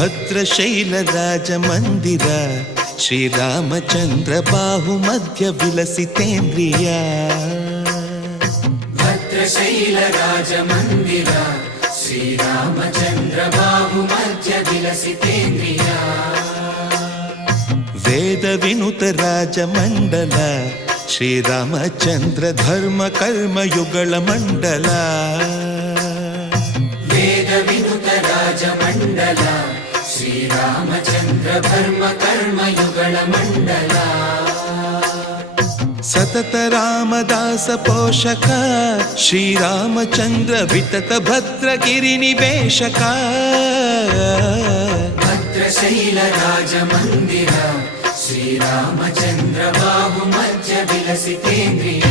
ಭದ್ರಶೈಲ ರಾಜ ಮಂದಿರ ಶ್ರೀರಾಮಚಂದ್ರ ಬಾಹು ಮಧ್ಯ ವಿಲಸಿತೇಂದ್ರಿಯ ಭದ್ರಶೈಲ ರಾಜ ಮಂದಿರ ಶ್ರೀರಾಮಚಂದ್ರ ಬಾಹು ಮಧ್ಯ ವಿಲಸಿತೇಂದ್ರಿಯ ವೇದ ವಿನುತ ರಾಜ ಮಂಡಲ ಶ್ರೀರಾಮಚಂದ್ರ ಧರ್ಮ ಕರ್ಮಯುಗಳ ಮಂಡಲ ವೇದ ವಿನುತ ರಾಜ ಮಂಡಲ ಶ್ರೀರಾಮಚಂದ್ರ ಧರ್ಮ ಕರ್ಮಯುಗಳ ಮಂಡಲ ಸತತ ರಾಮದಾಸ ಪೋಷಕ ಶ್ರೀರಾಮಚಂದ್ರ ವಿತತ ಭದ್ರಗಿರಿ ನಿವೇಶಕ ಭದ್ರಶೈಲ ರಾಜ ಮಂದಿರ ಶ್ರೀರಾಮಚಂದ್ರ ಬಾಹು ಮಧ್ಯ ವಿಲಸಿತೇಂದ್ರಿಯ